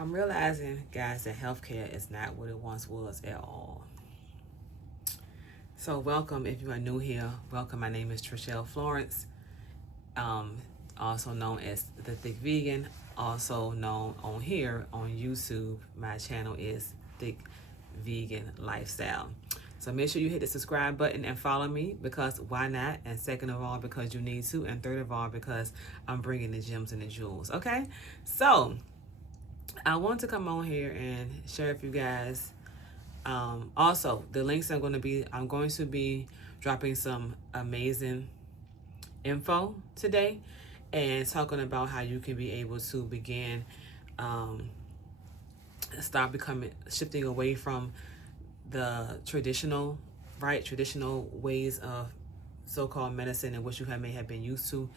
I'm realizing, guys, that healthcare is not what it once was at all. So, welcome if you are new here. Welcome. My name is Trishelle Florence, um, also known as The Thick Vegan, also known on here on YouTube. My channel is Thick Vegan Lifestyle. So make sure you hit the subscribe button and follow me, because why not? And second of all, because you need to. And third of all, because I'm bringing the gems and the jewels. Okay? So I want to come on here and share with you guys. Also, the links I'm going to be dropping some amazing info today and talking about how you can be able to begin shifting away from the traditional ways of so-called medicine and what you may have been used to.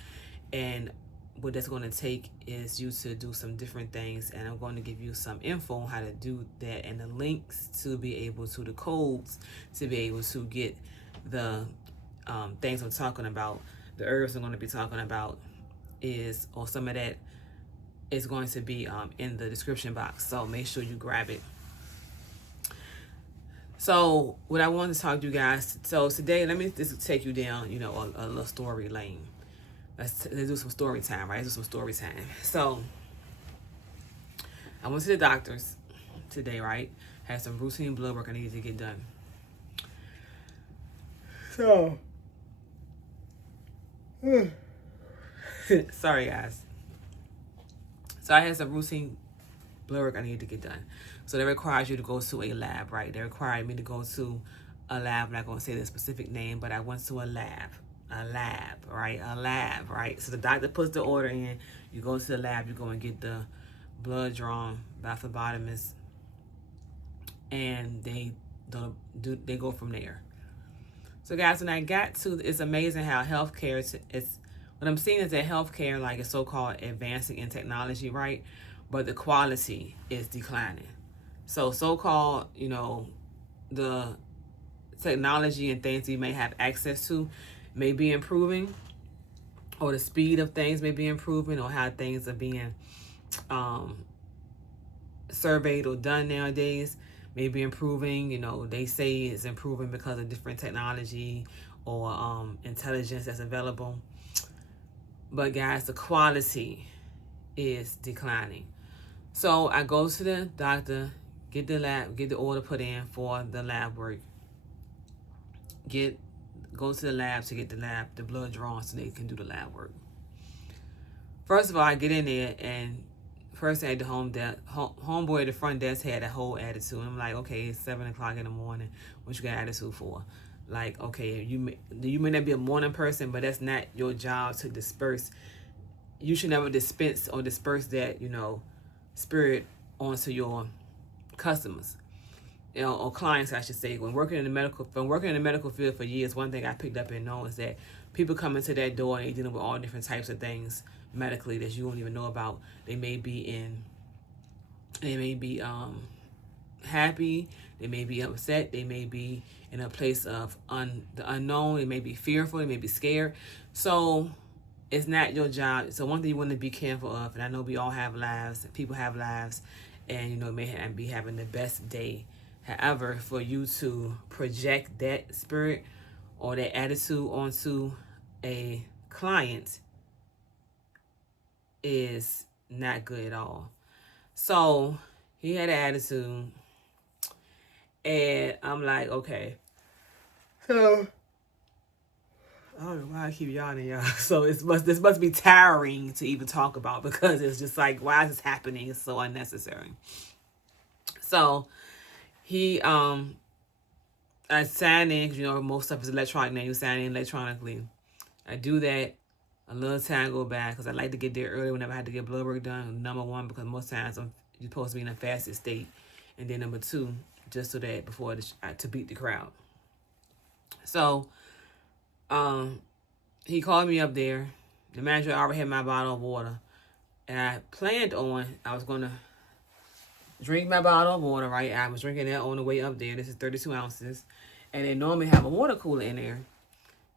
And what that's going to take is you to do some different things, and I'm going to give you some info on how to do that, and the links to be able to, the codes to be able to get the things I'm talking about. The herbs I'm going to be talking about or some of that is going to be in the description box, so make sure you grab it. So what I want to talk to you guys, so today let me just take you down, a little story lane. Let's do some story time, right? Let's do some story time. So I went to the doctor's today, right? Had some routine blood work I needed to get done. So, sorry guys. So I had some routine blood work I needed to get done. So that requires you to go to a lab, right? They required me to go to a lab. I'm not going to say the specific name, but I went to a lab, right? So the doctor puts the order in. You go to the lab. You go and get the blood drawn by phlebotomist, and they go from there. So guys, when I got to, it's amazing how healthcare is. What I'm seeing is that healthcare, like, is so-called advancing in technology, right? But the quality is declining. So-called, the technology and things you may have access to may be improving, or the speed of things may be improving, or how things are being surveyed or done nowadays may be improving. They say it's improving because of different technology or intelligence that's available. But guys, the quality is declining. So I go to the doctor, get the order put in for the lab work. Go to the lab to get the blood drawn so they can do the lab work. First of all, I get in there, and first at the homeboy at the front desk had a whole attitude. I'm like, okay, it's 7:00 in the morning. What you got attitude for? Like, okay, you may not be a morning person, but that's not your job to disperse. You should never dispense or disperse that, spirit onto your customers, or clients, I should say. When working in the medical field for years, one thing I picked up and know is that people come into that door and they're dealing with all different types of things medically that you don't even know about. They may be happy, they may be upset, they may be in a place of the unknown, they may be fearful, they may be scared. So it's not your job. So one thing you want to be careful of, and I know we all have lives, people have lives, and may be having the best day. However, for you to project that spirit or that attitude onto a client is not good at all. So he had an attitude, and I'm like, okay. So I don't know why I keep yawning, y'all. So this must be tiring to even talk about, because it's just like, why is this happening? It's so unnecessary. So he I sign in, because most stuff is electronic now. You sign in electronically. I do that. A little time go by, because I like to get there early whenever I had to get blood work done. Number one, because most times you're supposed to be in a fasted state, and then number two, just so that before to beat the crowd. So he called me up there. The manager already had my bottle of water, and I was going to drink my bottle of water, right? I was drinking that on the way up there. This is 32 ounces. And they normally have a water cooler in there.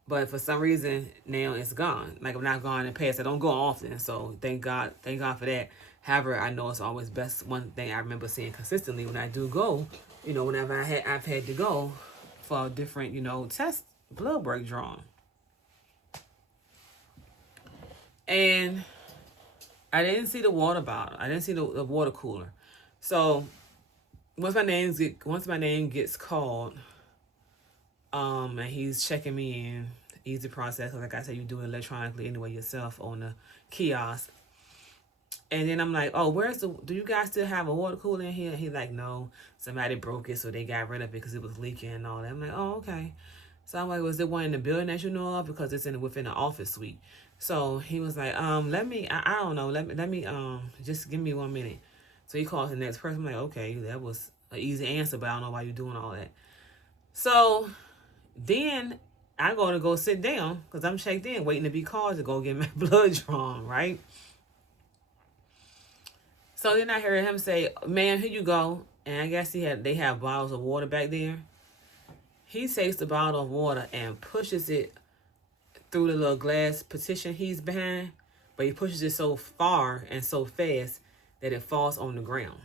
But for some reason, now it's gone. Like, I'm not gone in the past. I don't go often, so thank God for that. However, I know it's always best. One thing I remember seeing consistently when I do go, whenever I've had to go for different, test blood work drawn. And I didn't see the water bottle. I didn't see the water cooler. So once my name gets called, and he's checking me in, easy process. Like I said, you do it electronically anyway yourself on the kiosk. And then I'm like, oh, do you guys still have a water cooler in here? And he's like, no, somebody broke it, so they got rid of it because it was leaking and all that. I'm like, oh, okay. So I'm like, was there one in the building that you know of? Because it's within the office suite. So he was like, I don't know, let me just give me 1 minute. So he calls the next person. I'm like, okay, that was an easy answer, but I don't know why you're doing all that. So then I go sit down because I'm checked in, waiting to be called to go get my blood drawn, right? So then I heard him say, ma'am, here you go. And I guess they have bottles of water back there. He takes the bottle of water and pushes it through the little glass partition he's behind, but he pushes it so far and so fast that it falls on the ground.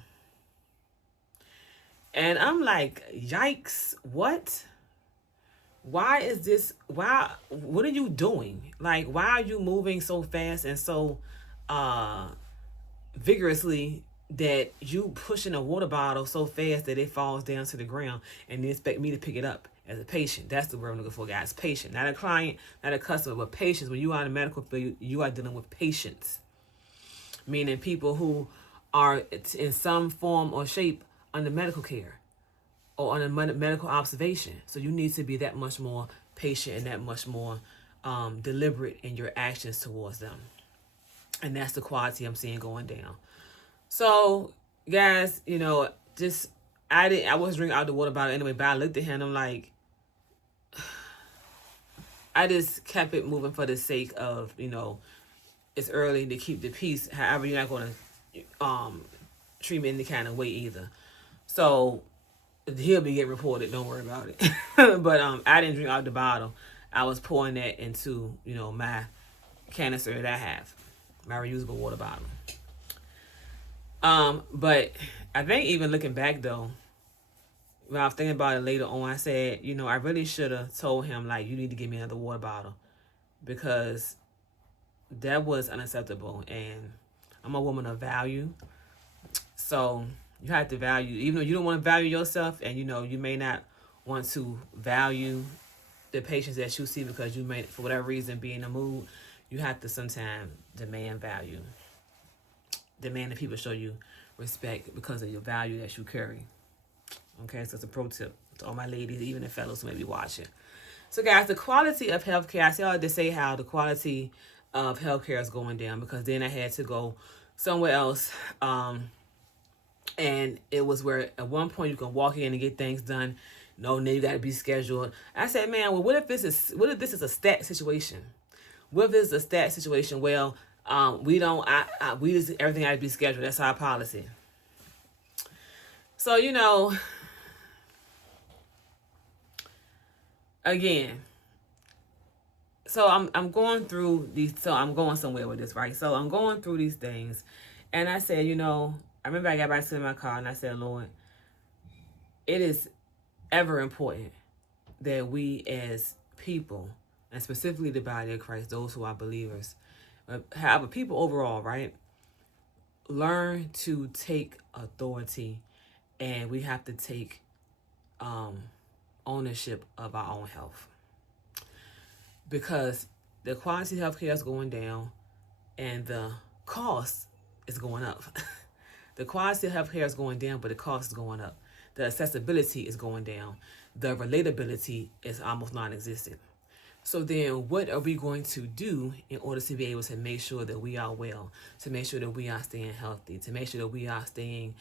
And I'm like, yikes, what? Why is this? What are you doing? Like, why are you moving so fast and so vigorously that you pushing a water bottle so fast that it falls down to the ground and you expect me to pick it up as a patient? That's the word I'm looking for, guys. Patient, not a client, not a customer, but patients. When you are in the medical field, you are dealing with patients, meaning people who are in some form or shape under medical care or under medical observation. So you need to be that much more patient and that much more deliberate in your actions towards them. And that's the quality I'm seeing going down. So, guys, I was drinking out the water bottle anyway, but I looked at him and I'm like, I just kept it moving for the sake of, it's early to keep the peace. However, you're not going to treat me any kind of way either. So he'll be getting reported. Don't worry about it. But I didn't drink out the bottle. I was pouring that into, my canister that I have, my reusable water bottle. But I think even looking back though, when I was thinking about it later on, I said, I really should have told him, like, you need to give me another water bottle, because that was unacceptable. And I'm a woman of value. So you have to value, even though you don't want to value yourself, and you may not want to value the patients that you see because you may, for whatever reason, be in a mood. You have to sometimes demand value. Demand that people show you respect because of your value that you carry. Okay, so it's a pro tip to all my ladies, even the fellows who may be watching. So guys, the quality of healthcare, I see all to say how the quality of healthcare is going down, because then I had to go somewhere else. And it was where at one point you can walk in and get things done. No, then you got to be scheduled. I said, man, well, what if this is a stat situation? What if this is a stat situation? Well, we just, everything has to be scheduled. That's our policy. So, again, so I'm going through these, so I'm going somewhere with this, right? So I'm going through these things, and I said, I remember I got back to my car and I said, Lord, it is ever important that we as people, and specifically the body of Christ, those who are believers, however, people overall, right, learn to take authority, and we have to take ownership of our own health, because the quality of healthcare is going down and the cost is going up. The quality of healthcare is going down, but the cost is going up. The accessibility is going down. The relatability is almost non-existent. So then what are we going to do in order to be able to make sure that we are well, to make sure that we are staying healthy, to make sure that we are staying,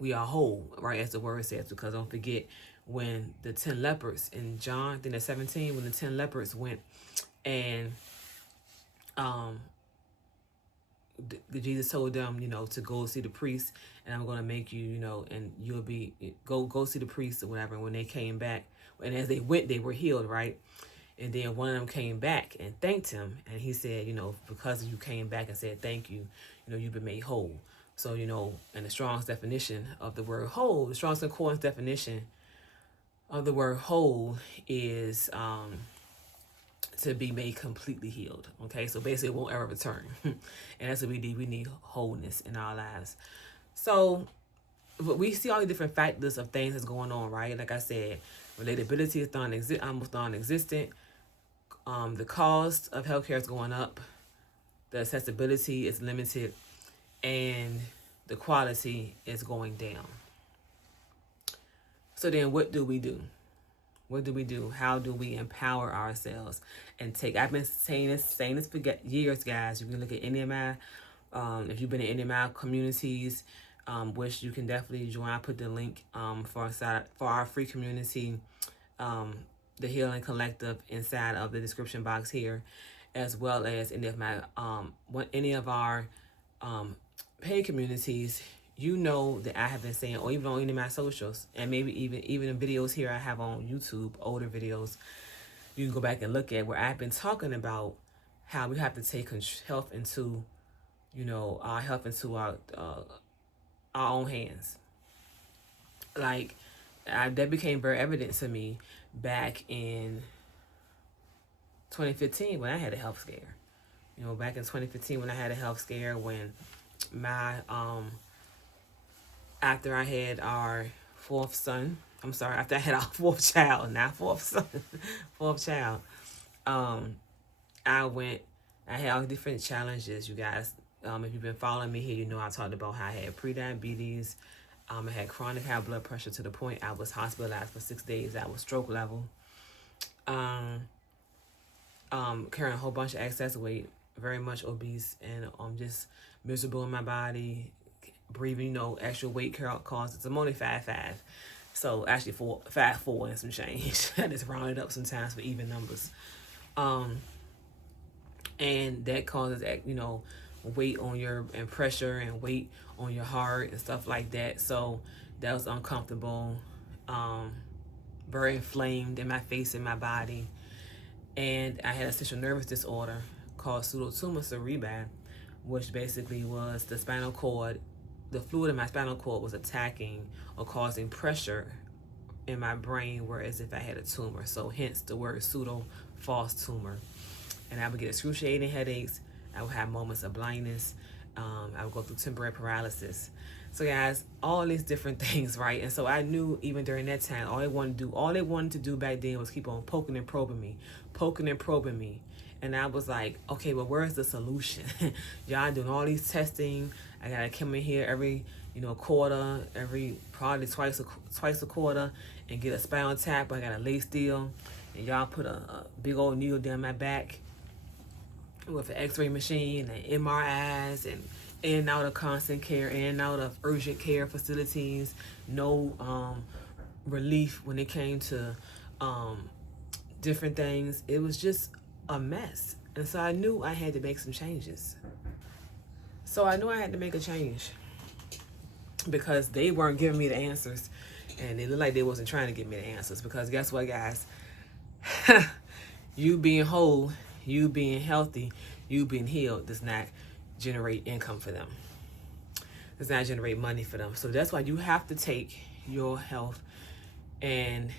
we are whole, right, as the word says? Because don't forget, when the 10 lepers in John, I think that's 17, when the 10 lepers went and Jesus told them, to go see the priest, and I'm going to make you, and you'll be, go see the priest or whatever. And when they came back, and as they went, they were healed, right? And then one of them came back and thanked him. And he said, because you came back and said thank you, you've been made whole. So, in the Strong's definition of the word whole, the Strong's Concordance definition of the word whole is to be made completely healed. Okay, so basically it won't ever return. And that's what we need. We need wholeness in our lives. So we see all the different factors of things that's going on, right? Like I said, relatability is almost non-existent. The cost of healthcare is going up. The accessibility is limited. And the quality is going down. So then what do we do? What do we do? How do we empower ourselves and I've been saying this for years, guys. You can look at any of my, if you've been in any of my communities, which you can definitely join. I put the link for our free community, the Healing Collective, inside of the description box here, as well as any of our paid communities. That I have been saying, or even on any of my socials, and maybe even the videos here I have on YouTube, older videos, you can go back and look at, where I've been talking about how we have to take health into, our health into our own hands. Like, that became very evident to me back in 2015 when I had a health scare. Back in 2015 when I had a health scare, when my after I had our after I had our fourth child, I had all different challenges, you guys. If you've been following me here, I talked about how I had prediabetes. I had chronic high blood pressure to the point I was hospitalized for 6 days. I was stroke level. Carrying a whole bunch of excess weight, very much obese, and just miserable in my body. Breathing, extra weight causes. I'm only 5'5", so actually 5'4" and some change. I just round it up sometimes for even numbers, and that causes weight on and pressure and weight on your heart and stuff like that. So that was uncomfortable, very inflamed in my face and my body, and I had a central nervous disorder called pseudotumor cerebri, which basically was the spinal cord. The fluid in my spinal cord was attacking or causing pressure in my brain, whereas if I had a tumor. So hence the word pseudo, false tumor. And I would get excruciating headaches. I would have moments of blindness. I would go through temporary paralysis. So guys, all these different things, right? And so I knew even during that time, all they wanted to do back then was keep on poking and probing me. And I was like, okay, well, where's the solution? Y'all doing all these testing. I gotta come in here every, quarter, probably twice a quarter, and get a spinal tap. I gotta lay still, and y'all put a big old needle down my back with an X-ray machine and MRIs and in and out of constant care, in and out of urgent care facilities. No relief when it came to different things. It was just a mess. And so I knew I had to make some changes. So I knew I had to make a change because they weren't giving me the answers, and it looked like they wasn't trying to give me the answers, because guess what, guys? You being whole, you being healthy, you being healed does not generate income for them. Does not generate money for them. So that's why you have to take your health and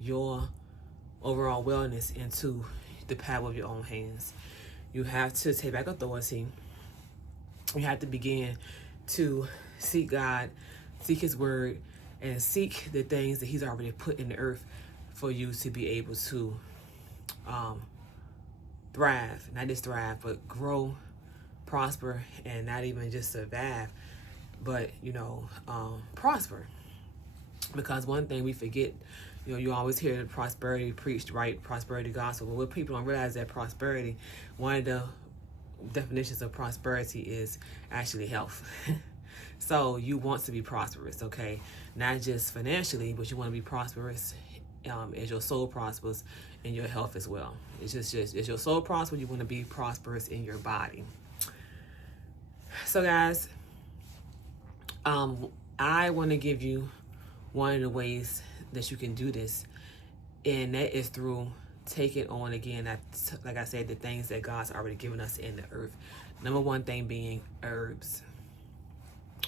your overall wellness into the power of your own hands. You have to take back authority. You have to begin to seek God, seek His word, and seek the things that He's already put in the earth for you to be able to thrive. Not just thrive, but grow, prosper, and not even just survive, but prosper. Because one thing we forget, you always hear the prosperity preached, right? Prosperity gospel. But what people don't realize, that prosperity, one of the definitions of prosperity is actually health. So you want to be prosperous, okay? Not just financially, but you want to be prosperous as your soul prospers, in your health as well. It's just as your soul prospers, you want to be prosperous in your body. So guys, I want to give you one of the ways that you can do this, and that is through taking on, again, like I said, the things that God's already given us in the earth. Number one thing being herbs.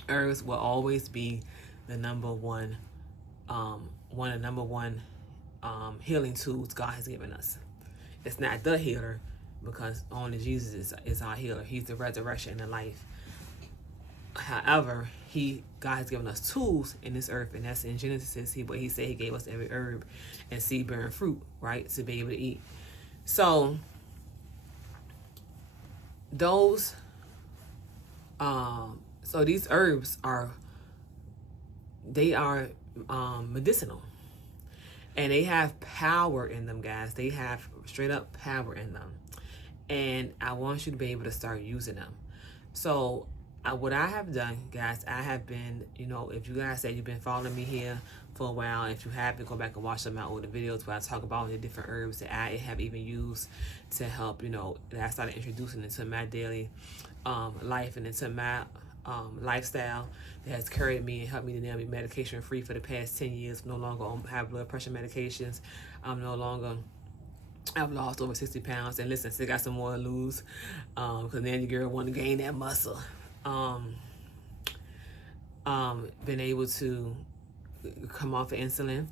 Herbs will always be the number one one of the number one healing tools God has given us. It's not the healer, because only Jesus is our healer. He's the resurrection and the life. However, God has given us tools in this earth, and that's in Genesis. He said he gave us every herb and seed bearing fruit, right, to be able to eat. So those so these herbs are medicinal, and they have power in them, guys. They have straight up power in them, and I want you to be able to start using them. So what I have done, guys, I have been, if you guys said you've been following me here for a while, if you haven't, go back and watch some of my older videos where I talk about the different herbs that I have even used to help, that I started introducing into my daily life and into my lifestyle that has carried me and helped me to now be medication free for the past 10 years. No longer have blood pressure medications. I've lost over 60 pounds, and listen, still got some more to lose, because now your girl want to gain that muscle. Been able to come off of insulin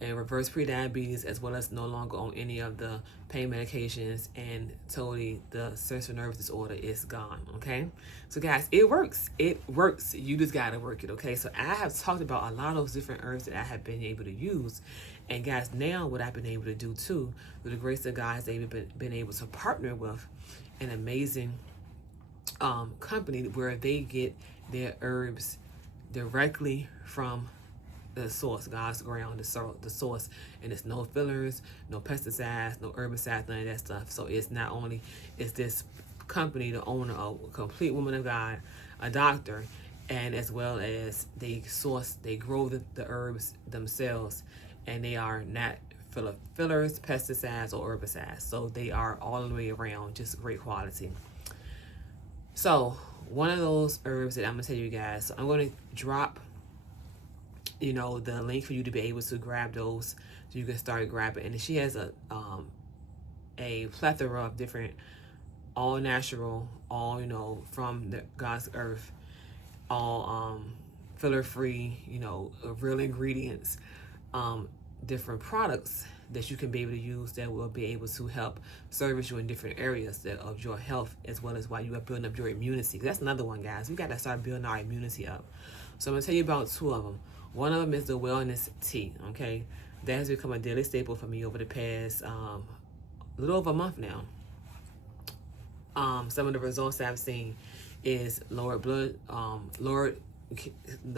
and reverse prediabetes, as well as no longer on any of the pain medications, and totally the central nervous disorder is gone. Okay, so guys, it works. You just gotta work it. Okay, so I have talked about a lot of those different herbs that I have been able to use, and guys, now what I've been able to do too, through the grace of God, they've been able to partner with an amazing company where they get their herbs directly from the source, God's ground, the source, and it's no fillers, no pesticides, no herbicides, none of that stuff. So it's not only is this company the owner of a complete woman of God, a doctor, and as well as they grow the herbs themselves, and they are not full of fillers, pesticides, or herbicides. So they are all the way around just great quality. So one of those herbs that I'm gonna tell you guys, so I'm gonna drop the link for you to be able to grab those, so you can start grabbing. And she has a plethora of different, all natural, all from the God's earth, all filler free, real ingredients, different products that you can be able to use that will be able to help service you in different areas of your health, as well as while you are building up your immunity. That's another one, guys. We got to start building our immunity up. So I'm gonna tell you about two of them. One of them is the wellness tea. Okay, that has become a daily staple for me over the past little over a month now. Some of the results that I've seen is lowered blood,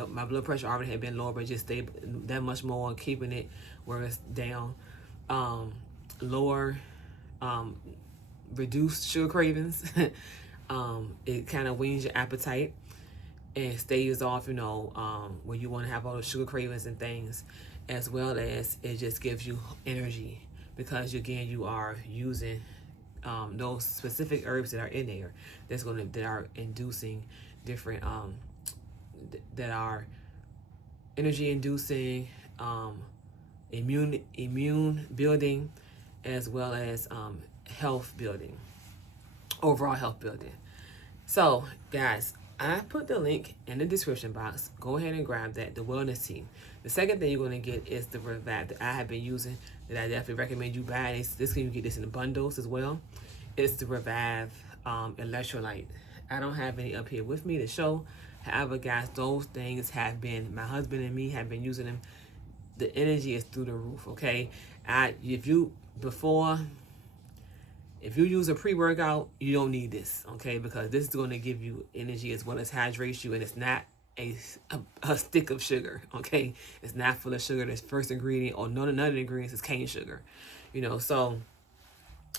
my blood pressure already had been lower, but just stayed that much more, keeping it where it's down. Lower, reduced sugar cravings. It kind of weans your appetite and stays off, when you want to have all the sugar cravings and things, as well as it just gives you energy, because again, you are using those specific herbs that are in there that are inducing different that are energy inducing, immune building, as well as health building, overall health building. So guys, I put the link in the description box. Go ahead and grab that, the wellness tea. The second thing you're going to get is the Revive that I have been using, that I definitely recommend you buy. This can you get this in the bundles as well. It's the Revive electrolyte. I don't have any up here with me to show. However, guys, those things have been, my husband and me have been using them. The energy is through the roof. Okay, if you use a pre-workout, you don't need this, okay? Because this is going to give you energy as well as hydrate you, and it's not a stick of sugar, okay? It's not full of sugar. This first ingredient, or none of the ingredients, is cane sugar, so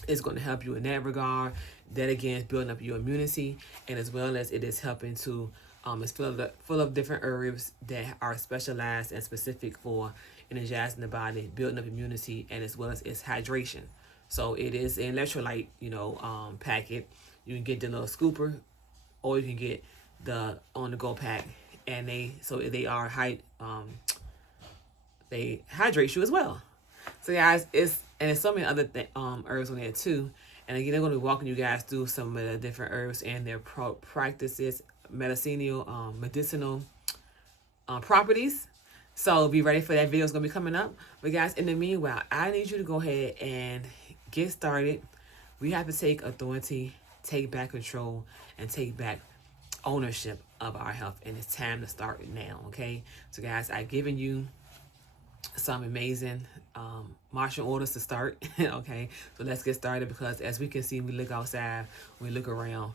it's going to help you in that regard. That again is building up your immunity, and as well as it is helping to, it's full of different herbs that are specialized and specific for energizing the body, building up immunity, and as well as its hydration. So it is an electrolyte, packet. You can get the little scooper, or you can get the on-the-go pack, and they hydrate you as well. So guys, it's so many other herbs on there too, And again, they're going to be walking you guys through some of the different herbs and their practices, medicinal properties. So be ready for that video. It's going to be coming up. But guys, in the meanwhile, I need you to go ahead and get started. We have to take authority, take back control, and take back ownership of our health. And it's time to start now, okay? So guys, I've given you some amazing martial orders to start. Okay, so let's get started, because as we can see, we look outside, we look around,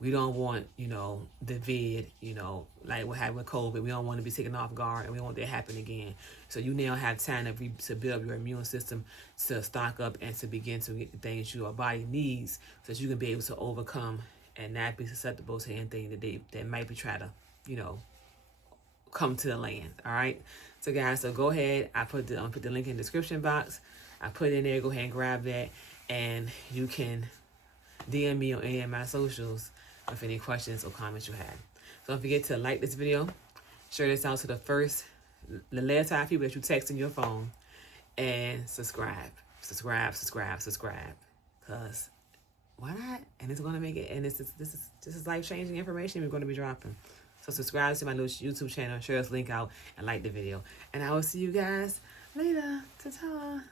we don't want, the vid, like what happened with COVID. We don't want to be taken off guard, and we don't want that to happen again. So you now have time to build up your immune system, to stock up and to begin to get the things your body needs, so that you can be able to overcome and not be susceptible to anything that might be trying to, come to the land. All right. So guys, so go ahead. I put the link in the description box. I put it in there. Go ahead and grab that, and you can DM me on any of my socials with any questions or comments you have. So don't forget to like this video, share this out to the last 5 people that you text in your phone, and subscribe. Cause why not? And it's gonna make it. And this is life-changing information we're gonna be dropping. So subscribe to my little YouTube channel, share this link out, and like the video. And I will see you guys later. Ta-ta.